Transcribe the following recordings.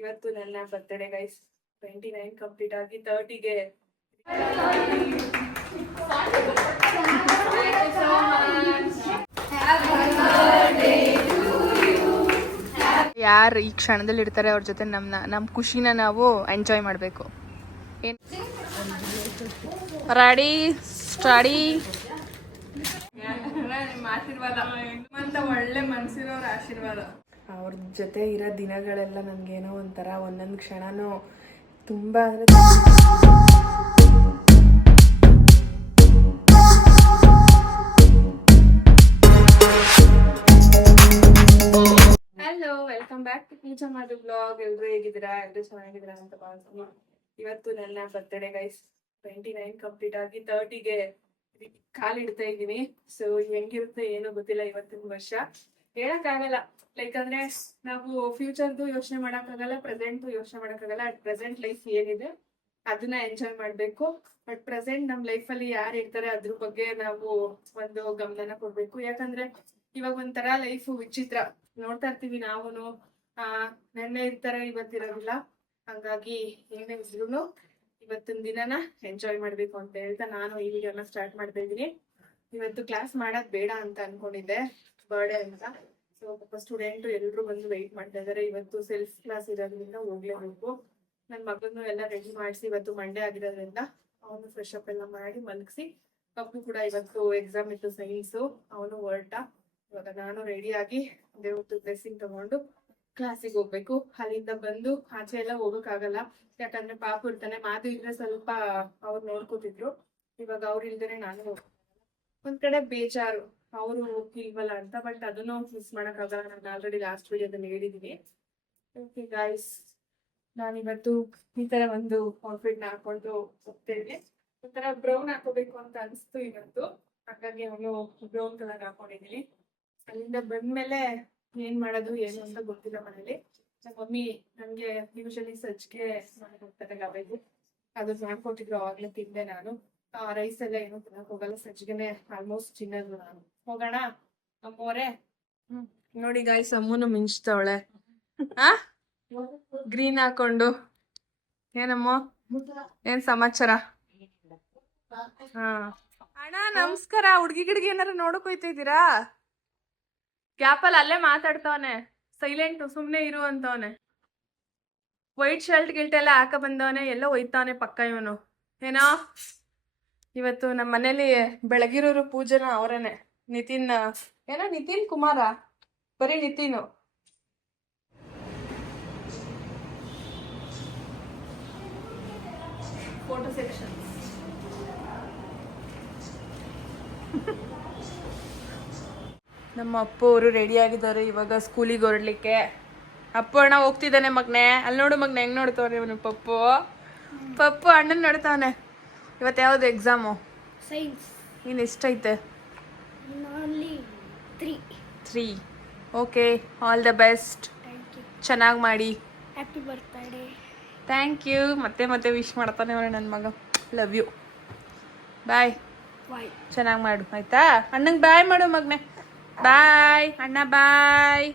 ಇವತ್ತು ನನ್ನ birthday guys. 29 complete ಆಗಿ 30ಗೆ ಯಾರು ಈ ಕ್ಷಣದಲ್ಲಿ ಇರ್ತಾರೆ ಅವ್ರ ಜೊತೆ ನಮ್ಮ ಖುಷಿನ ನಾವು ಎಂಜಾಯ್ ಮಾಡಬೇಕು. ಏನು ರೆಡಿ ಸ್ಟಡಿ ನಿಮ್ಮ ಆಶೀರ್ವಾದ ಅಂತ ಒಳ್ಳೆ ಮನಸ್ಸಿರೋರ ಆಶೀರ್ವಾದ. ಅವ್ರ ಜೊತೆ ಇರೋ ದಿನಗಳೆಲ್ಲ ನನಗೇನೋ ಒಂಥರ ಒಂದೊಂದು ಕ್ಷಣನೂ ತುಂಬ ಅಂದರೆ ಹಲೋ, ವೆಲ್ಕಮ್ ಬ್ಯಾಕ್ ಟು ಪೂಜಾ ಮಾಡು ಬ್ಲಾಗ್. ಎಲ್ರು ಹೇಗಿದ್ದೀರಾ? ಎಲ್ರು ಚೆನ್ನಾಗಿದ್ದೀರಾ ಅಂತ ಭಾವಿಸ್ತೀನಿ. ಇವತ್ತು ನನ್ನ ಬರ್ತ್ಡೇ ಗೈಸ್. 29 ಕಂಪ್ಲೀಟ್ ಆಗಿ 30ಗೆ ಕಾಲಿಡ್ತಾ ಇದ್ದೀನಿ. ಸೊ ಹೆಂಗಿರುತ್ತೆ ಏನೋ ಗೊತ್ತಿಲ್ಲ ಇವತ್ತಿನ ವರ್ಷ, ಹೇಳಕ್ಕಾಗಲ್ಲ. ಲೈಕ್ ಅಂದ್ರೆ ನಾವು ಫ್ಯೂಚರ್ದು ಯೋಚನೆ ಮಾಡಕ್ಕಾಗಲ್ಲ, ಪ್ರೆಸೆಂಟ್ ಯೋಚನೆ ಮಾಡಕ್ಕಾಗಲ್ಲ. ಅಟ್ ಪ್ರೆಸೆಂಟ್ ಲೈಫ್ ಏನಿದೆ ಅದನ್ನ ಎಂಜಾಯ್ ಮಾಡ್ಬೇಕು. ಬಟ್ ಪ್ರೆಸೆಂಟ್ ನಮ್ ಲೈಫ್ ಅಲ್ಲಿ ಯಾರು ಇರ್ತಾರೆ ಅದ್ರ ಬಗ್ಗೆ ನಾವು ಒಂದು ಗಮನ ಕೊಡ್ಬೇಕು. ಯಾಕಂದ್ರೆ ಇವಾಗ ಒಂಥರ ಲೈಫ್ ವಿಚಿತ್ರ ನೋಡ್ತಾ ಇರ್ತೀವಿ ನಾವುನು. ನೆನ್ನೆ ಇರ್ತಾರೆ, ಇವತ್ತಿರೋದಿಲ್ಲ. ಹಂಗಾಗಿ ಏನೇ ಇದ್ರು ಇವತ್ತಿನ ದಿನನ ಎಂಜಾಯ್ ಮಾಡ್ಬೇಕು ಅಂತ ಹೇಳ್ತಾ ನಾನು ಈ ವಿಡಿಯೋನ ಸ್ಟಾರ್ಟ್ ಮಾಡ್ತಾ ಇದೀನಿ. ಇವತ್ತು ಕ್ಲಾಸ್ ಮಾಡೋದ್ ಬೇಡ ಅಂತ ಅನ್ಕೊಂಡಿದ್ದೆ, ಬರ್ಡೇ ಅಂತ. ಸೊ ಪಾಪ ಸ್ಟೂಡೆಂಟ್ ಎಲ್ರು ಬಂದು ವೆಯ್ಟ್ ಮಾಡ್ತಾ ಇದಾರೆ. ಇವತ್ತು ಸೆಲ್ಫ್ ಕ್ಲಾಸ್ ಇರೋದ್ರಿಂದ ಹೋಗ್ಲೇಬೇಕು. ನನ್ ಮಗನ್ನು ಎಲ್ಲ ರೆಡಿ ಮಾಡಿಸಿ, ಇವತ್ತು ಮಂಡೇ ಆಗಿರೋದ್ರಿಂದ ಅವನು ಫ್ರೆಶ್ ಅಪ್ ಎಲ್ಲ ಮಾಡಿ ಮಲಗಿಸಿ. ಪಪ್ಪು ಕೂಡ ಇವತ್ತು ಎಕ್ಸಾಮ್ ಇತ್ತು ಸೈನ್ಸು, ಅವನು ಹೊರಟ. ಇವಾಗ ನಾನು ರೆಡಿ ಆಗಿ ದೇವ್ರದ್ದು ಡ್ರೆಸ್ಸಿಂಗ್ ತಗೊಂಡು ಕ್ಲಾಸಿಗೆ ಹೋಗ್ಬೇಕು. ಅಲ್ಲಿಂದ ಬಂದು ಆಚೆ ಎಲ್ಲ ಹೋಗಕ್ಕಾಗಲ್ಲ, ಯಾಕಂದ್ರೆ ಪಾಪು ಇರ್ತಾನೆ. ಮಾತು ಇದ್ರೆ ಸ್ವಲ್ಪ ಅವ್ರು ನೋಡ್ಕೋತಿದ್ರು. ಇವಾಗ ಅವ್ರು ಇಲ್ದೇನೆ ನಾನು ಒಂದ್ ಕಡೆ ಬೇಜಾರು, ಅವರು ಇಲ್ವಲ್ಲ ಅಂತ. ಬಟ್ ಅದನ್ನು ಮಿಸ್ ಮಾಡಕ್ಕಾಗಲ್ಲ. ನಾನು ಆಲ್ರೆಡಿ ಲಾಸ್ಟ್ ವಿಡಿಯೋದಲ್ಲಿ ಹೇಳಿದೀನಿ. ಓಕೆ ಗಾಯ್ಸ್, ನಾನಿವತ್ತು ಈ ತರ ಒಂದು ಔಟ್ಫಿಟ್ ನ ಹಾಕೊಂಡು ಹೋಗ್ತೇನೆ. ಒಂಥರ ಬ್ರೌನ್ ಹಾಕೋಬೇಕು ಅಂತ ಅನಿಸ್ತು ಇವತ್ತು, ಹಾಗಾಗಿ ಅವನು ಬ್ರೌನ್ ಕಲರ್ ಹಾಕೊಂಡಿದೀನಿ. ಅಲ್ಲಿಂದ ಬಂದ್ಮೇಲೆ ಏನ್ ಮಾಡೋದು ಏನು ಅಂತ ಗೊತ್ತಿಲ್ಲ ಮನೇಲಿ. ನಮ್ಮ ಮಮ್ಮಿ ನನ್ಗೆ ಯೂಶಲಿ ಸಜ್ಜಿಗೆ ಮಾಡ್ಕೊಡ್ತಾರೆ, ಗವೆದು. ಅದು ಮಾಡ್ಕೊಟ್ಟಿದ್ರು, ಅವಾಗ್ಲೇ ತಿಂದೆ ನಾನು. ರೈಸ್ ಎಲ್ಲ ಏನು ತಿನ್ನಕ್ ಹೋಗಲ್ಲ, ಸಜ್ಜಿಗೆನೆ ಆಲ್ಮೋಸ್ಟ್ ತಿನ್ನೋದು ನಾನು. ಹೋಗೋಣ ಅಮ್ಮೋರೆ. ನೋಡಿ ಗಾಯ್ಸ್, ಅಮ್ಮನು ಮಿಂಚ್ತವಳೆ ಗ್ರೀನ್ ಹಾಕೊಂಡು. ಏನಮ್ಮ, ಏನ್ ಸಮಾಚಾರ? ಅಣ್ಣ ನಮಸ್ಕಾರ. ಹುಡ್ಗಿ ಗಿಡ್ಗಿ ಏನಾರ ನೋಡಕ್ ಹೋಯ್ತಾ ಇದ್ದೀರಾ? ಗ್ಯಾಪಲ್ಲಿ ಅಲ್ಲೇ ಮಾತಾಡ್ತವನೆ, ಸೈಲೆಂಟ್ ಸುಮ್ನೆ ಇರು ಅಂತವನೆ. ವೈಟ್ ಶರ್ಟ್ ಗಿಲ್ಟ್ ಎಲ್ಲ ಹಾಕ ಬಂದವನೆ, ಎಲ್ಲ ಒಯ್ತಾವನೆ ಪಕ್ಕ ಇವನು. ಏನೋ ಇವತ್ತು ನಮ್ಮ ಮನೇಲಿ ಬೆಳಗಿರೋರು ಪೂಜೆನ ಅವರೇನೆ. ನಿತಿನ್ ಏನೋ ನಿತಿನ್ ಕುಮಾರ, ಬರೀ ನಿತಿನು. Photo section. ನಮ್ಮ ಅಪ್ಪ ಅವರು ರೆಡಿ ಆಗಿದ್ದಾರೆ ಇವಾಗ ಸ್ಕೂಲಿಗೆ ಹೊರಡ್ಲಿಕ್ಕೆ. ಅಪ್ಪ ಅಣ್ಣ ಹೋಗ್ತಿದ್ದಾನೆ ಮಗ್ನೆ. ಅಲ್ಲಿ ನೋಡು ಮಗ್ನೆ, ಹೆಂಗ್ ನೋಡ್ತವನೆ ಇವನು ಪಪ್ಪು. ಪಪ್ಪು ಅಣ್ಣನ್ ನೋಡ್ತಾವನೆ. ಇವತ್ತು ಯಾವ್ದು ಎಕ್ಸಾಮು? ಸೈನ್ಸ್. ನೀನು ಎಷ್ಟೈತೆ? 3. Okay, all the best. ಚೆನ್ನಾಗಿ ಮಾಡಿ. Happy birthday. Thank you. ಮತ್ತೆ ವಿಶ್ ಮಾಡ್ತಾನೆ ಅವನು ನನ್ನ ಮಗ. Love you. ಬಾಯ್. ಚೆನ್ನಾಗಿ ಮಾಡು ಆಯ್ತಾ? ಅಣ್ಣಂಗೆ ಬಾಯ್ ಮಾಡು ಮಗ್ನೆ. ಬಾಯ್ ಅಣ್ಣ, ಬಾಯ್.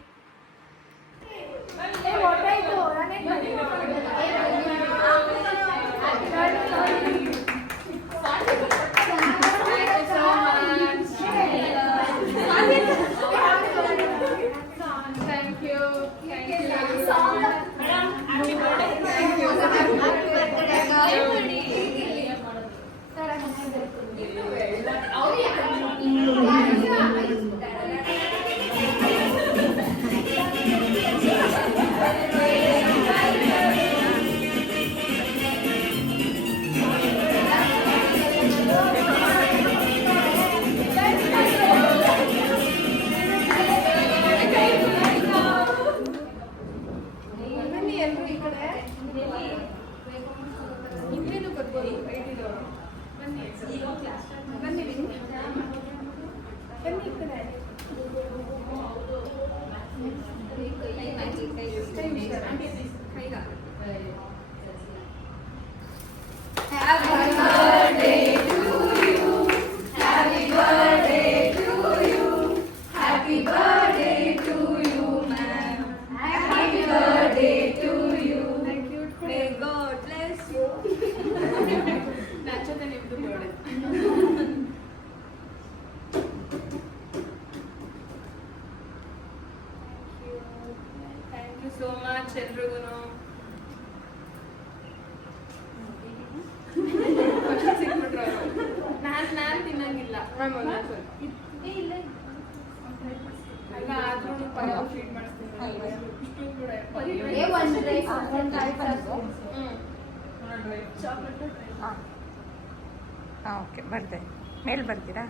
Happy birthday to you. ಎಲ್ರಿಗೂ ನಾನು ತಿನ್ನಂಗಿಲ್ಲ ಅಲ್ಲ ಆದ್ರೂ ಪಲಾವ್ ಫೀಡ್ ಹಾಂ ಓಕೆ ಬರ್ತೆ ಮೇಲೆ ಬರ್ತೀರಾ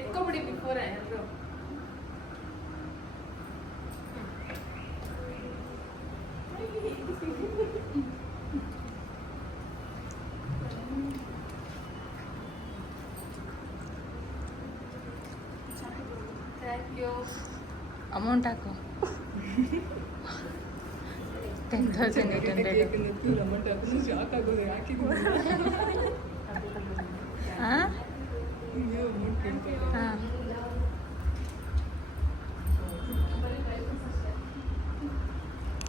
ಎತ್ಕೊಬಿಡಿ ಬಿಫೋರ್ ಎಲ್ಲರೂ ಥ್ಯಾಂಕ್ ಯು ಅಮೌಂಟ್ ಹಾಕು 10,800 ಹಾಂ ಹಾಂ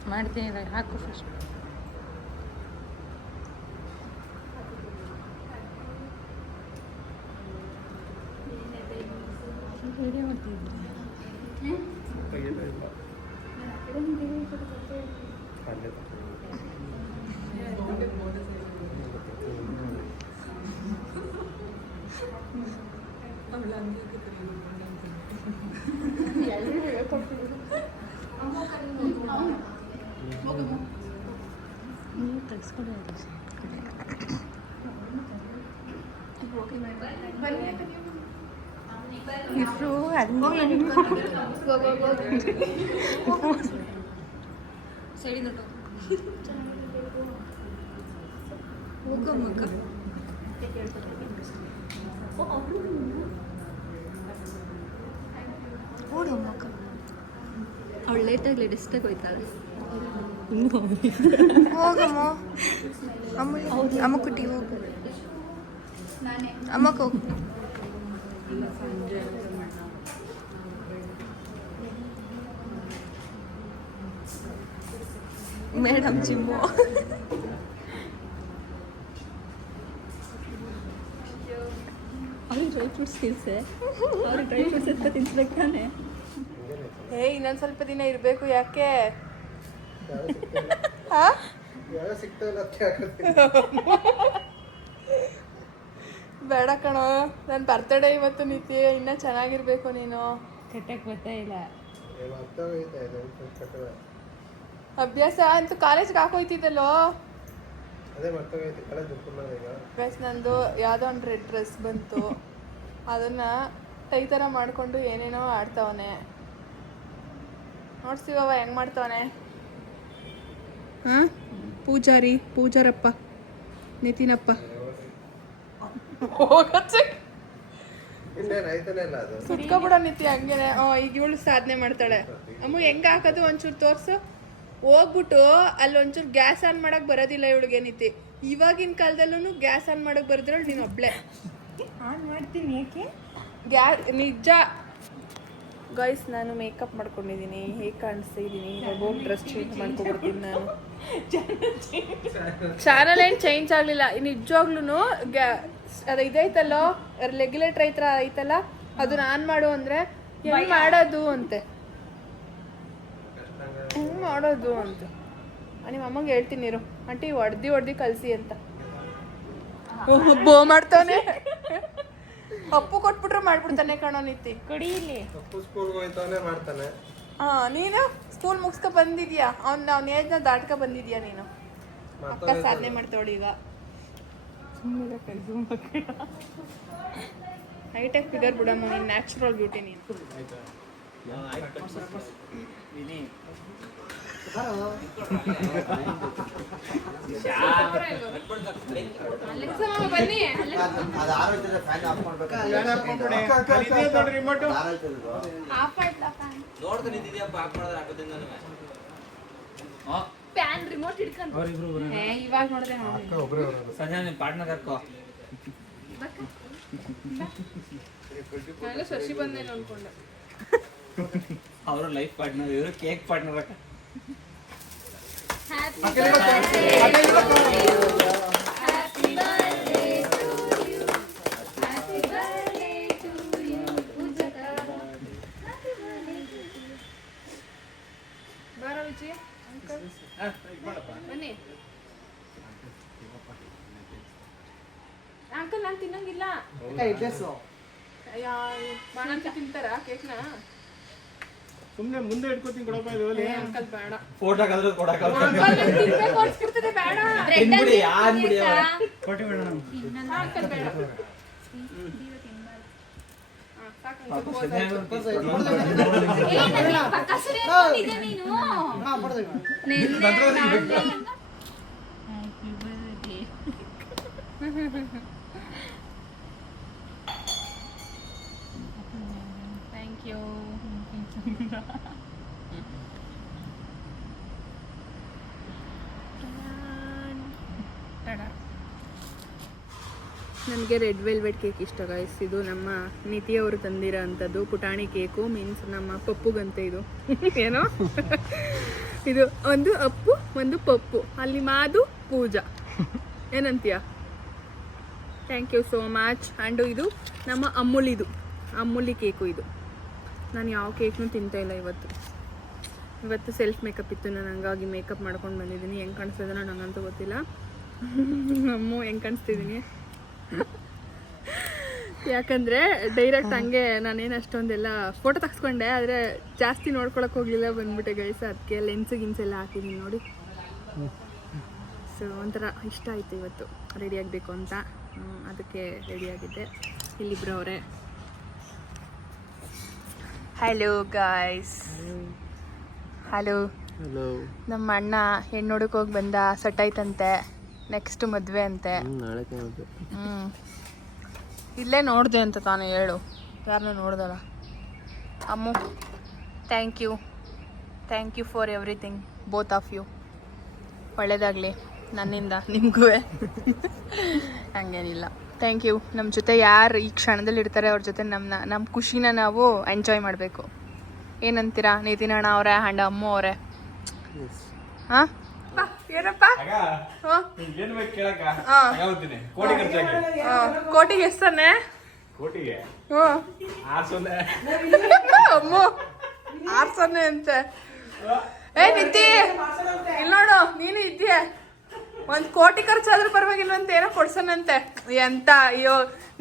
ಮಾಡ್ತೀನಿ ಇವಾಗ ಹಾಕು ಫಸ್ಟ್ ವಿಡಿಯೋ ಮಾಡ್ತಿದ್ದೆ ನೀವು ತೆಗ್ಸ್ಕೊಡಿ ಇಬ್ರು ಅವಳು ಲೇಟಾಗಿ ಲೇಟೆಸ್ಟಾಗಿ ಹೋಯ್ತಾಳೆ ಹೋಗಮ್ಮ ಅಮ್ಮ ಕುಟಿ ಹೋಗು ಅಮ್ಮಕ್ಕೆ ಹೋಗು ಮೇಡಮ್ ಜಿಮ್ಮು ಅವ್ರಿಗೆ ಡ್ರೈ ಫ್ರೂಟ್ಸ್ ತಿನ್ಸೆ ಅವ್ರಿಗೆ ಡ್ರೈ ಫ್ರೂಟ್ಸ್ ಅಂತ ತಿನ್ಸ್ಬೇಕು ತಾನೆ ಇನ್ನೊಂದ್ ಸ್ವಲ್ಪ ದಿನ ಇರ್ಬೇಕು ಯಾಕೆ ಬೇಡ ಕಣೋ ನನ್ನ ಬರ್ತಡೇ ಇವತ್ತು ನಿತ್ಯ ಇನ್ನ ಚೆನ್ನಾಗಿರ್ಬೇಕು ನೀನು ಕಟ್ಟಕ್ಕೆ ಬರ್ತಾ ಇಲ್ಲ ಅಭ್ಯಾಸ ಅಂತೂ ಕಾಲೇಜ್ಗೆ ಹಾಕೋಯ್ತಿದ್ದಲ್ಲೋ ಗೈಸ್ ನಂದು ಯಾವುದೋ ಒಂದು ರೆಡ್ ಡ್ರೆಸ್ ಬಂತು ಅದನ್ನ ಟೈ ಥರ ಮಾಡಿಕೊಂಡು ಏನೇನೋ ಆಡ್ತಾವನೆ ನೋಡ್ತೀವವ ಹೆಂಗ್ ಮಾಡ್ತಾವನೆ ಪೂಜಾರಪ್ಪ ನಿತಿನಪ್ಪ ಸುತ್ಕೊಬಿಡ ನಿತಿ ಹಂಗೇನೆ ಈಗ ಇವಳು ಸಾಧನೆ ಮಾಡ್ತಾಳೆ ಅಮ್ಮ ಹೆಂಗ ಹಾಕೋದು ಒಂಚೂರು ತೋರ್ಸು ಹೋಗ್ಬಿಟ್ಟು ಅಲ್ಲಿ ಒಂಚೂರು ಗ್ಯಾಸ್ ಆನ್ ಮಾಡಕ್ ಬರೋದಿಲ್ಲ ಇವಳಿಗೆ ನಿತಿ ಇವಾಗಿನ ಕಾಲದಲ್ಲೂ ಗ್ಯಾಸ್ ಆನ್ ಮಾಡಕ್ ಬರದ್ರಳು ನೀನು ಒಬ್ಳೆ ಆನ್ ಮಾಡ್ತೀನಿ ಯಾಕೆ ನಿಜ ಗೈಸ್ ನಾನು ಮೇಕಪ್ ಮಾಡ್ಕೊಂಡಿದ್ದೀನಿ ಹೇಗೆ ಕಾಣಿಸ್ತಾ ಇದ್ದೀನಿ ಇವಾಗ ಹೋಗಿ ಡ್ರೆಸ್ ಚೇಂಜ್ ಮಾಡ್ಕೊಬಿಡ್ತೀನಿ ನಾನು ಚಾನಲ್ ಏನು ಚೇಂಜ್ ಆಗಲಿಲ್ಲ ನಿಜವಾಗ್ಲೂ ಅದು ಇದೈತಲ್ಲೋ ರೆಗ್ಯುಲೇಟರ್ ಐತಲ್ಲ ಅದನ್ನ ಆನ್ ಮಾಡು ಅಂದರೆ ಹೆಂಗೆ ಮಾಡೋದು ಅಂತೆ ಹೆಂಗೆ ಮಾಡೋದು ಅಂತ ನಿಮ್ಮ ಅಮ್ಮಂಗೆ ಹೇಳ್ತೀನಿ ಇರು ಆಂಟಿ ಹೊಡ್ದು ಕಲಿಸಿ ಅಂತ ಬೋ ಮಾಡ್ತಾನೆ ಅಪ್ಪು ಕೊಟ್ಬಿಟ್ರೆ ಮಾಡ್ಬಿಡ್ತಾನೆ ಕಣೋ ನಿತಿ ಕುಡಿಲಿ ಹಾ ನೀನು ಸ್ಕೂಲ್ ಮುಗಿಸ್ಕೊ ಬಂದಿದ್ಯಾ ಅವ್ನ ಏಜ್ನ ದಾಟ್ಕೊ ಬಂದಿದ್ಯಾ ನೀನು ಅಕ್ಕ ಸಾಧನೆ ಮಾಡ್ತಾವಳು ಈಗ ಹೈಟೆಕ್ ಫಿಗರ್ ಬಿಡಮ್ಮ ನೀನು ನ್ಯಾಚುರಲ್ ಬ್ಯೂಟಿ ನೀನು ಬನ್ನಿ ಫ್ಯಾನ್ ರಿಮೋಟ್ ಹಿಡ್ಕೊಂಡು ಇವಾಗ ನೋಡಿದ್ರೆ ಸಂಜೆ ನಿಮ್ಮ ಪಾರ್ಟ್ನರ್ ಕರ್ಕೋ ನಾನು ಶಶಿ ಬಂದೇನು ಅನ್ಕೊಂಡೆ ಅವರು ಲೈಫ್ ಪಾರ್ಟ್ನರ್ ಇವರು ಕೇಕ್ ಪಾರ್ಟ್ನರ್ ಅಕ್ಕ ಬನ್ನಿ ಅಂಕಲ್ ನಾನು ತಿನ್ನಂಗಿಲ್ಲ ಬಾಣಂತ ತಿಂತಾರ ಕೇಕ್ನ ಸುಮ್ಮನೆ ಮುಂದೆ ಇಟ್ಕೋತೀನಿ ಕೊಡಪ್ಪ ಇದು ಅಂಕಲ್ ಬೇಡ ಫೋಟೋ ಕಾದ್ರೆ ಕೊಡಕ್ಕಾಗಲ್ಲ. ಅಂಕಲ್ ನಂಗ್ ತಿನ್ಬೇಕು ಅನ್ಸ್ಬಿಡ್ತದೆ ಬೇಡ ತಿನ್ಬಿಡಿ, ಆನ್ಬಿಡಿ ಅವ್ರೆ. ಕೊಟ್ಟಿ ಬೇಡ ಅಂಕಲ್ ಬೇಡ ಸಾಕು ಥ್ಯಾಂಕ್ ಯು ನನಗೆ ರೆಡ್ ವೆಲ್ವೆಟ್ ಕೇಕ್ ಇಷ್ಟ ಗೈಸ್. ಇದು ನಮ್ಮ ನಿತಿಯವರು ತಂದಿರೋ ಅಂಥದ್ದು ಪುಟಾಣಿ ಕೇಕು, ಮೀನ್ಸ್ ನಮ್ಮ ಪಪ್ಪುಗಂತೆ ಇದು ಏನೋ ಇದು ಒಂದು ಅಪ್ಪು ಒಂದು ಪಪ್ಪು, ಅಲ್ಲಿ ಮಾದು ಪೂಜಾ, ಏನಂತೀಯ? Thank you so much. And ಇದು ನಮ್ಮ ಅಮ್ಮುಲಿ ಕೇಕು. ಇದು ನಾನು ಯಾವ ಕೇಕ್ನೂ ತಿಂತಾ ಇಲ್ಲ ಇವತ್ತು ಸೆಲ್ಫ್ ಮೇಕಪ್ ಇತ್ತು, ನಾನು ಹಂಗಾಗಿ ಮೇಕಪ್ ಮಾಡ್ಕೊಂಡು ಬಂದಿದ್ದೀನಿ. ಹೆಂಗೆ ಕಾಣಿಸ್ತದೆ ನನಗಂತೂ ಗೊತ್ತಿಲ್ಲ. ಅಮ್ಮು ಹೆಂಗೆ ಕಾಣಿಸ್ತಿದ್ದೀನಿ ಯಾಕಂದರೆ ಡೈರೆಕ್ಟ್ ಹಂಗೆ ನಾನೇನು ಅಷ್ಟೊಂದೆಲ್ಲ ಫೋಟೋ ತೆಗೆಸ್ಕೊಂಡೆ, ಆದರೆ ಜಾಸ್ತಿ ನೋಡ್ಕೊಳಕ್ಕೆ ಹೋಗಲಿಲ್ಲ, ಬಂದ್ಬಿಟ್ಟೆ ಗೈಸ್. ಅದಕ್ಕೆ ಗಿನ್ಸೆಲ್ಲ ಹಾಕಿದ್ದೀನಿ ನೋಡಿ. ಸೊ ಒಂಥರ ಇಷ್ಟ ಆಯಿತು ಇವತ್ತು ರೆಡಿ ಆಗಬೇಕು ಅಂತ, ಅದಕ್ಕೆ ರೆಡಿಯಾಗಿದ್ದೆ. ಇಲ್ಲಿಬ್ರು ಅವರೇ. Hello guys. ಹಲೋ. ನಮ್ಮ ಅಣ್ಣ ಹೆಣ್ಣು ಹುಡುಕ್ ಹೋಗಿ ಬಂದ, ಸೆಟ್ ಆಯ್ತಂತೆ. ನೆಕ್ಸ್ಟ್ ಮದುವೆ ಅಂತೆ. ಇಲ್ಲೇ ನೋಡಿದೆ ಅಂತ ತಾನೇ ಹೇಳು, ಯಾರನ್ನೂ ನೋಡ್ದಲ್ಲ. Ammu thank you for everything, both of you. ಒಳ್ಳೇದಾಗಲಿ ನನ್ನಿಂದ ನಿಮಗೂ. ಹಂಗೇನಿಲ್ಲ, ಥ್ಯಾಂಕ್ ಯು. ನಮ್ಮ ಜೊತೆ ಯಾರು ಈ ಕ್ಷಣದಲ್ಲಿ ಇರ್ತಾರೆ ಅವ್ರ ಜೊತೆ ನಮ್ಮ ಖುಷಿನ ನಾವು ಎಂಜಾಯ್ ಮಾಡಬೇಕು. ಏನಂತೀರಾ ನಿತಿನಣ್ಣ ಅವರೇ ಆ್ಯಂಡ್ ಅಮ್ಮು ಅವರೇ? ಹಾಂ ಏನಪ್ಪ? ಏನ್ ಬೇಕು ಕೇಳಕ್ಕ? ಕೋಟಿಗೆ ಎಷ್ಟಾನೆ? ಕೋಟಿಗೆ ಹ್ಞೂ 600. ಅಮ್ಮು 600 ಅಂತೆ. ಏ ನಿತಿ ಇಲ್ಲಿ ನೋಡು, ನೀನು ಇದೆಯಾ? 1 ಕೋಟಿ ಖರ್ಚಾದ್ರೂ ಪರವಾಗಿಲ್ವಂತೆ, ಏನೋ ಕೊಡ್ಸನಂತೆ. ಎಂತ ಅಯ್ಯೋ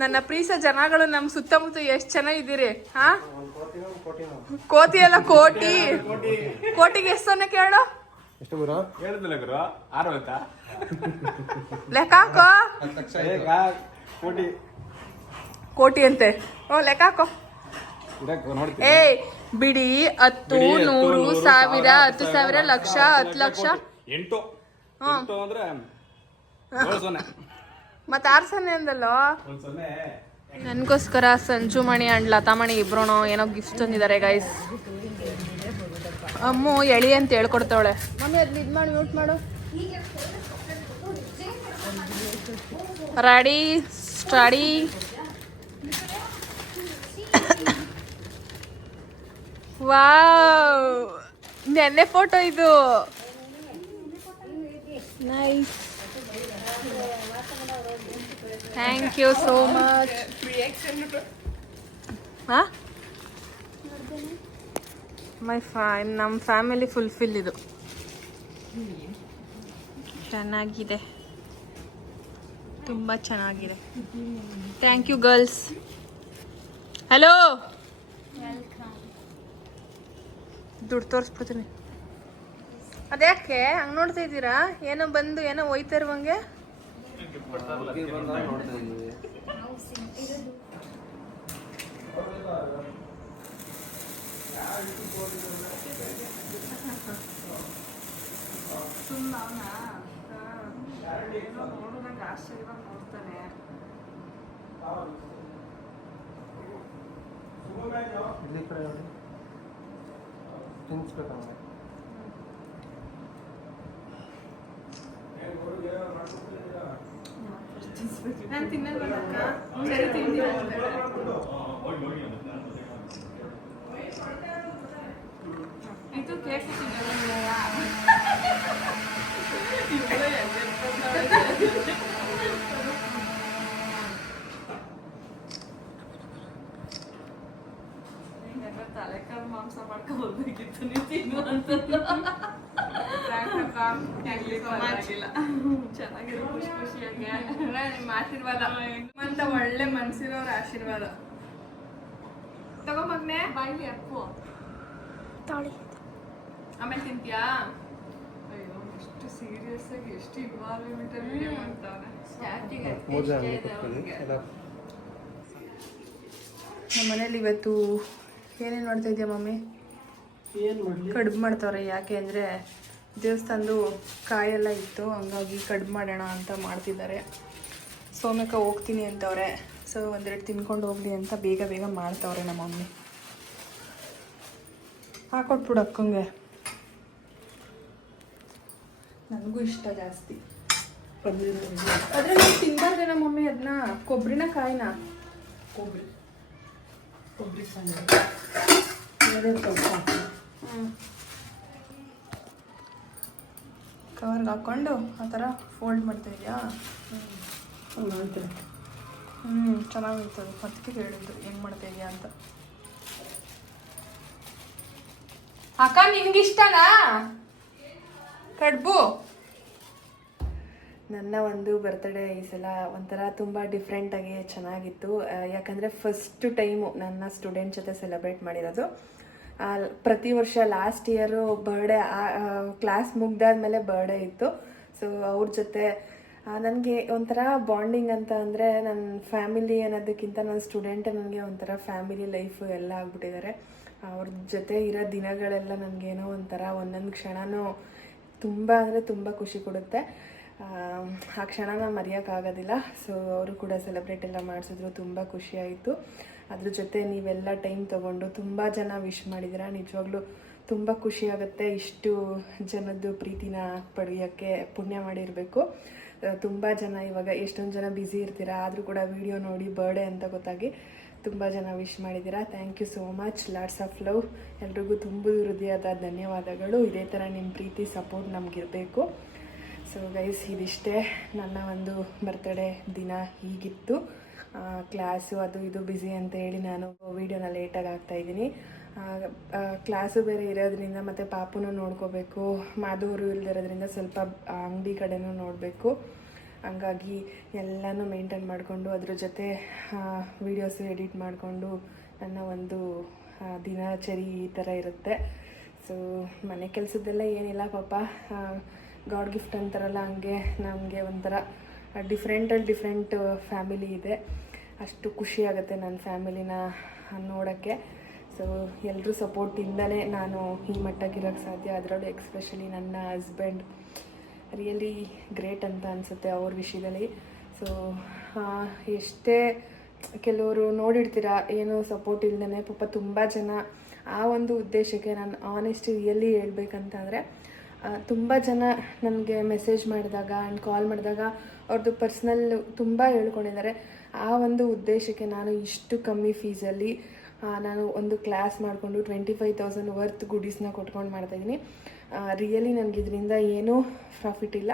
ನನ್ನ ಪ್ರೀಸ ಜನಗಳು ನಮ್ಮ ಸುತ್ತಮುತ್ತ ಎಷ್ಟು ಚೆನ್ನಾಗಿದ್ದೀರಿ. ಹಾ ಕೋಟಿ ಅಲ್ಲ ಕೋಟಿಗೆ ಎಷ್ಟಾನೆ ಕೇಳು? ಎಷ್ಟು ಗುರು? ಹೇಳಿದ್ನಲ್ಲ ಗುರು 6 ಅಂತ. ಲೆಕ್ಕ ಹಾಕೋ. ಕೋಟಿ ಅಂತೆ. ಲೆಕ್ಕ ಹಾಕೋ. ಏಯ್ ಬಿಡಿ, 10, 100, 1000, 10,000, ಲಕ್ಷ, 10 ಲಕ್ಷ, 8 ಅಂದ್ರೆ ಮತ್ತೆ 600 ಅಂದಲ್ಲೋ. ನನಗೋಸ್ಕರ ಸಂಜುಮಣಿ ಅಂಡ್ ಲತಾಮಣಿ ಇಬ್ರು ಏನೋ ಗಿಫ್ಟ್ ತಂದಿದ್ದಾರೆ ಗೈಸ್. ಅಮ್ಮು ಎಳಿ ಅಂತ ಹೇಳ್ಕೊಡ್ತಾವಳೆ. ಮಮ್ಮಿ ಅದ್ನ ಇದು ಮಾಡಿ ಮ್ಯೂಟ್ ಮಾಡು. Ready study. ವಾವ್, ನೆನ್ನೆ ಫೋಟೋ ಇದು. Nice, thank you so much. ಹಾಂ ನಮ್ಮ ಫ್ಯಾಮಿಲಿ ಫುಲ್ಫಿಲ್ ಇದು. ಚೆನ್ನಾಗಿದೆ, ತುಂಬ ಚೆನ್ನಾಗಿದೆ. Thank you girls. ಹಲೋ, ದುಡ್ಡು ತೋರಿಸ್ಬಿಡ್ತೀನಿ. ಅದ್ಯಾಕೆ ಹಂಗೆ ನೋಡ್ತಾ ಇದ್ದೀರಾ? ಏನೋ ಬಂದು ಏನೋ ಒಯ್ತಾ ಇರುವಂಗೆ. ನೋಡಿದಾಗ ಆಶ್ಚರ್ಯವಾಗಿ ನೋಡ್ತಾನೆ. ನಾನು ತಿನ್ನಲ್ವಕ್ಕ, ಸರಿ ತಿಂತೀನಿ. ಇದು ಕೇಕ್ ತಲೆಕಾಲು ಮಾಂಸ ಮಾಡ್ಕೊಂಡು ಹೋಗ್ಬೇಕಿತ್ತು, ನೀವು ತಿನ್ನು ಅಂತ. ಚೆನ್ನಾಗಿರೋ ಖುಷಿ ಖುಷಿಯಾಗೆ ನಿಮ್ಮ ಆಶೀರ್ವಾದ ಅಂತ ಒಳ್ಳೆ ಮನ್ಸಿರೋರ ಆಶೀರ್ವಾದ. ತಗೋ ಮಗ್ನೆ ಬಾಯಿಲಿ ಅಪ್ಪು, ತಾಳಿ ಆಮೇಲೆ ತಿಂತೀಯಾ? ಅಯ್ಯೋ ಎಷ್ಟು ಸೀರಿಯಸ್ ಆಗಿ ಎಷ್ಟು ಇನ್ವಾಲ್ವ್ಮೆಂಟ್ ವಿಡಿಯೋ ಮಾಡ್ತಾವ್ರೆ. ನಮ್ಮ ಮನೇಲಿ ಇವತ್ತು ಏನೇನು ಮಾಡ್ತಾ ಇದೆಯಾ ಮಮ್ಮಿ? ಕಡುಬು ಮಾಡ್ತಾವ್ರೆ. ಯಾಕೆ ಅಂದರೆ ದೇವಸ್ಥಾನದ್ದು ಕಾಯೆಲ್ಲ ಇತ್ತು, ಹಂಗಾಗಿ ಕಡುಬು ಮಾಡೋಣ ಅಂತ ಮಾಡ್ತಿದ್ದಾರೆ. ಸೋಮಕ್ಕ ಹೋಗ್ತೀನಿ ಅಂತವ್ರೆ, ಸೊ ಒಂದೆರಡು ತಿನ್ಕೊಂಡು ಹೋಗ್ಲಿ ಅಂತ ಬೇಗ ಬೇಗ ಮಾಡ್ತಾವ್ರೆ ನಮ್ಮ ಮಮ್ಮಿ. ಹಾಕೊಟ್ಬಿಡು ಅಕ್ಕಂಗೆ, ನನಗೂ ಇಷ್ಟ ಜಾಸ್ತಿ. ಆದರೆ ನೀವು ತಿನ್ಬಾರ್ದೆ ನಮ್ಮ ಮಮ್ಮಿ ಅದನ್ನ, ಕೊಬ್ಬರಿನ ಕಾಯಿನ? ಕೊಬ್ಬರಿ ಕವರ್ಗೆ ಹಾಕ್ಕೊಂಡು ಆ ಥರ ಫೋಲ್ಡ್ ಮಾಡ್ತಾ ಇದೆಯಾ? ಚೆನ್ನಾಗಿರ್ತದೆ. ಅದಕ್ಕೆ ಹೇಳಿದ್ದು ಹೆಂಗೆ ಮಾಡ್ತಾ ಇದೆಯಾ ಅಂತ. ಅಕ್ಕ ನಿನ್ಗಿಷ್ಟನಾ ಕಡುಬು? ನನ್ನ ಒಂದು ಬರ್ತ್ಡೇ ಈ ಸಲ ಒಂಥರ ತುಂಬ ಡಿಫ್ರೆಂಟಾಗಿ ಚೆನ್ನಾಗಿತ್ತು. ಯಾಕಂದರೆ ಫಸ್ಟ್ ಟೈಮು ನನ್ನ ಸ್ಟೂಡೆಂಟ್ ಜೊತೆ ಸೆಲೆಬ್ರೇಟ್ ಮಾಡಿರೋದು. ಪ್ರತಿ ವರ್ಷ ಲಾಸ್ಟ್ ಇಯರು ಬರ್ಡೇ ಕ್ಲಾಸ್ ಮುಗ್ದಾದ್ಮೇಲೆ ಬರ್ಡೇ ಇತ್ತು. ಸೊ ಅವ್ರ ಜೊತೆ ನನಗೆ ಒಂಥರ ಬಾಂಡಿಂಗ್ ಅಂತ ಅಂದರೆ ನನ್ನ ಫ್ಯಾಮಿಲಿ ಅನ್ನೋದಕ್ಕಿಂತ ನನ್ನ ಸ್ಟೂಡೆಂಟೇ ನನಗೆ ಒಂಥರ ಫ್ಯಾಮಿಲಿ ಲೈಫು ಎಲ್ಲ ಆಗ್ಬಿಟ್ಟಿದ್ದಾರೆ. ಅವ್ರ ಜೊತೆ ಇರೋ ದಿನಗಳೆಲ್ಲ ನನಗೇನೋ ಒಂಥರ ಒಂದೊಂದು ಕ್ಷಣನೂ ತುಂಬ ಅಂದರೆ ತುಂಬ ಖುಷಿ ಕೊಡುತ್ತೆ. ಆ ಕ್ಷಣನ ಮರೆಯೋಕ್ಕಾಗೋದಿಲ್ಲ. ಸೊ ಅವರು ಕೂಡ ಸೆಲೆಬ್ರೇಟ್ ಎಲ್ಲ ಮಾಡಿಸಿದ್ರು, ತುಂಬ ಖುಷಿಯಾಯಿತು. ಅದ್ರ ಜೊತೆ ನೀವೆಲ್ಲ ಟೈಮ್ ತೊಗೊಂಡು ತುಂಬ ಜನ ವಿಶ್ ಮಾಡಿದ್ದೀರಾ. ನಿಜವಾಗ್ಲೂ ತುಂಬ ಖುಷಿಯಾಗುತ್ತೆ. ಇಷ್ಟು ಜನದ್ದು ಪ್ರೀತಿನ ಪಡೆಯೋಕ್ಕೆ ಪುಣ್ಯ ಮಾಡಿರಬೇಕು. ತುಂಬ ಜನ ಇವಾಗ ಎಷ್ಟೊಂದು ಜನ ಬ್ಯುಸಿ ಇರ್ತೀರಾ, ಆದರೂ ಕೂಡ ವಿಡಿಯೋ ನೋಡಿ ಬರ್ಡೇ ಅಂತ ಗೊತ್ತಾಗಿ ತುಂಬ ಜನ ವಿಶ್ ಮಾಡಿದ್ದೀರಾ. Thank you so much. Lots of love. ಎಲ್ರಿಗೂ ತುಂಬ ಹೃದಯದ ಧನ್ಯವಾದಗಳು. ಇದೇ ಥರ ನಿಮ್ಮ ಪ್ರೀತಿ ಸಪೋರ್ಟ್ ನಮಗಿರಬೇಕು. ಸೊ ಗೈಸ್, ಇದಿಷ್ಟೇ ನನ್ನ ಒಂದು ಬರ್ತ್ಡೇ ದಿನ. ಹೀಗಿತ್ತು. ಕ್ಲಾಸು ಅದು ಇದು ಬ್ಯುಸಿ ಅಂತ ಹೇಳಿ ನಾನು ವೀಡಿಯೋನ ಲೇಟಾಗಿ ಹಾಕ್ತಾಯಿದ್ದೀನಿ. ಕ್ಲಾಸು ಬೇರೆ ಇರೋದ್ರಿಂದ ಮತ್ತು ಪಾಪುನೂ ನೋಡ್ಕೋಬೇಕು, ಮಾಧವರು ಇಲ್ದಿರೋದ್ರಿಂದ ಸ್ವಲ್ಪ ಅಂಗಡಿ ಕಡೆನೂ ನೋಡಬೇಕು. ಹಂಗಾಗಿ ಎಲ್ಲನೂ ಮೇಂಟೈನ್ ಮಾಡಿಕೊಂಡು ಅದ್ರ ಜೊತೆ ವೀಡಿಯೋಸು ಎಡಿಟ್ ಮಾಡಿಕೊಂಡು ನನ್ನ ಒಂದು ದಿನಚರಿ ಈ ಥರ ಇರುತ್ತೆ. ಸೊ ಮನೆ ಕೆಲಸದ್ದೆಲ್ಲ ಏನಿಲ್ಲ ಪಾಪ, ಗಾಡ್ ಗಿಫ್ಟ್ ಅಂತಾರಲ್ಲ ಹಂಗೆ ನಮಗೆ ಒಂಥರ ಡಿಫ್ರೆಂಟ್ ಫ್ಯಾಮಿಲಿ ಇದೆ. ಅಷ್ಟು ಖುಷಿಯಾಗುತ್ತೆ ನನ್ನ ಫ್ಯಾಮಿಲಿನ ನೋಡೋಕ್ಕೆ. ಸೊ ಎಲ್ಲರೂ ಸಪೋರ್ಟಿಂದಲೇ ನಾನು ಈ ಮಟ್ಟಕ್ಕಿರೋಕ್ಕೆ ಸಾಧ್ಯ. ಅದರಲ್ಲೂ ಎಕ್ಸ್ಪೆಷಲಿ ನನ್ನ ಹಸ್ಬೆಂಡ್ ರಿಯಲಿ ಗ್ರೇಟ್ ಅಂತ ಅನಿಸುತ್ತೆ ಅವ್ರ ವಿಷಯದಲ್ಲಿ. ಸೊ ಎಷ್ಟೇ ಕೆಲವರು ನೋಡಿರ್ತೀರ ಏನು ಸಪೋರ್ಟ್ ಇಲ್ಲದೇ ಪಾಪ ತುಂಬ ಜನ ಆ ಒಂದು ಉದ್ದೇಶಕ್ಕೆ ನಾನು ಆನೆಸ್ಟಿ ರಿಯಲಿ ಹೇಳ್ಬೇಕಂತಂದರೆ ತುಂಬ ಜನ ನನಗೆ ಮೆಸೇಜ್ ಮಾಡಿದಾಗ ಆ್ಯಂಡ್ ಕಾಲ್ ಮಾಡಿದಾಗ ಅವ್ರದ್ದು ಪರ್ಸ್ನಲ್ ತುಂಬ ಹೇಳ್ಕೊಂಡಿದ್ದಾರೆ. ಆ ಒಂದು ಉದ್ದೇಶಕ್ಕೆ ನಾನು ಇಷ್ಟು ಕಮ್ಮಿ ಫೀಸಲ್ಲಿ ನಾನು ಒಂದು ಕ್ಲಾಸ್ ಮಾಡಿಕೊಂಡು 25,000 ವರ್ತ್ ಗುಡೀಸ್ನ ಕೊಟ್ಕೊಂಡು ಮಾಡ್ತಾಯಿದ್ದೀನಿ. ರಿಯಲಿ ನನಗೆ ಇದರಿಂದ ಏನೂ ಪ್ರಾಫಿಟ್ ಇಲ್ಲ.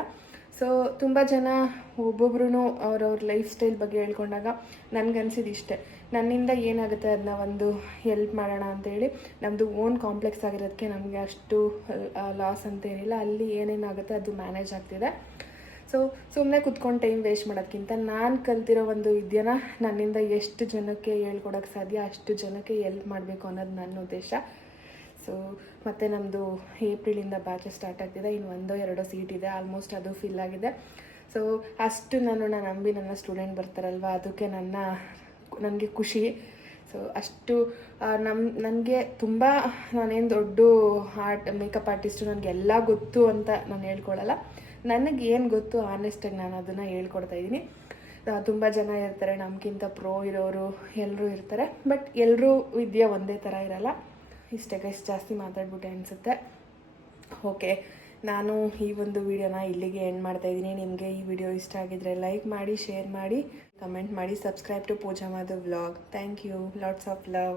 ಸೊ ತುಂಬ ಜನ ಒಬ್ಬೊಬ್ರು ಅವ್ರವ್ರ ಲೈಫ್ ಸ್ಟೈಲ್ ಬಗ್ಗೆ ಹೇಳ್ಕೊಂಡಾಗ ನನಗನ್ಸಿದ್ದು ಇಷ್ಟೇ, ನನ್ನಿಂದ ಏನಾಗುತ್ತೆ ಅದನ್ನ ಒಂದು ಹೆಲ್ಪ್ ಮಾಡೋಣ ಅಂತೇಳಿ. ನಮ್ಮದು ಓನ್ ಕಾಂಪ್ಲೆಕ್ಸ್ ಆಗಿರೋದಕ್ಕೆ ನಮಗೆ ಅಷ್ಟು ಲಾಸ್ ಅಂತೇನಿಲ್ಲ. ಅಲ್ಲಿ ಏನೇನಾಗುತ್ತೆ ಅದು ಮ್ಯಾನೇಜ್ ಆಗ್ತಿದೆ. ಸೊ ಸುಮ್ಮನೆ ಕುತ್ಕೊಂಡು ಟೈಮ್ ವೇಸ್ಟ್ ಮಾಡೋದಕ್ಕಿಂತ ನಾನು ಕಲ್ತಿರೋ ಒಂದು ವಿದ್ಯೆನ ನನ್ನಿಂದ ಎಷ್ಟು ಜನಕ್ಕೆ ಹೇಳ್ಕೊಡೋಕ್ಕೆ ಸಾಧ್ಯ ಅಷ್ಟು ಜನಕ್ಕೆ ಹೆಲ್ಪ್ ಮಾಡಬೇಕು ಅನ್ನೋದು ನನ್ನ ಉದ್ದೇಶ. ಸೊ ಮತ್ತು ನಮ್ಮದು ಏಪ್ರಿಲಿಂದ ಬ್ಯಾಚಸ್ ಸ್ಟಾರ್ಟ್ ಆಗ್ತಿದೆ. ಇನ್ನು 1-2 ಸೀಟ್ ಇದೆ, ಆಲ್ಮೋಸ್ಟ್ ಅದು ಫಿಲ್ ಆಗಿದೆ. ಸೊ ಅಷ್ಟು ನಾನು ನಂಬಿ ನನ್ನ ಸ್ಟೂಡೆಂಟ್ ಬರ್ತಾರಲ್ವ, ಅದಕ್ಕೆ ನನಗೆ ಖುಷಿ. ಸೊ ಅಷ್ಟು ನನಗೆ ತುಂಬ ನಾನೇನು ದೊಡ್ಡ ಮೇಕಪ್ ಆರ್ಟಿಸ್ಟು ನನಗೆಲ್ಲ ಗೊತ್ತು ಅಂತ ನಾನು ಹೇಳ್ಕೊಳ್ಳಲ್ಲ. ನನಗೆ ಏನು ಗೊತ್ತು ಆನೆಸ್ಟಾಗಿ ನಾನು ಅದನ್ನು ಹೇಳ್ಕೊಡ್ತಾಯಿದ್ದೀನಿ. ತುಂಬ ಜನ ಇರ್ತಾರೆ, ನಮಗಿಂತ ಪ್ರೋ ಇರೋರು ಎಲ್ಲರೂ ಇರ್ತಾರೆ. ಬಟ್ ಎಲ್ಲರೂ ವಿದ್ಯೆ ಒಂದೇ ಥರ ಇರಲ್ಲ. ಇಷ್ಟೇ ಗೈಸ್, ಜಾಸ್ತಿ ಮಾತಾಡ್ಬಿಟ್ಟೆ ಅನಿಸುತ್ತೆ. ಓಕೆ, ನಾನು ಈ ಒಂದು ವಿಡಿಯೋನ ಇಲ್ಲಿಗೆ ಎಂಡ್ ಮಾಡ್ತಾಯಿದ್ದೀನಿ. ನಿಮಗೆ ಈ ವಿಡಿಯೋ ಇಷ್ಟ ಆಗಿದ್ರೆ ಲೈಕ್ ಮಾಡಿ, ಶೇರ್ ಮಾಡಿ, ಕಮೆಂಟ್ ಮಾಡಿ, subscribe to Pooja Madhav vlog. Thank you. Lots of love.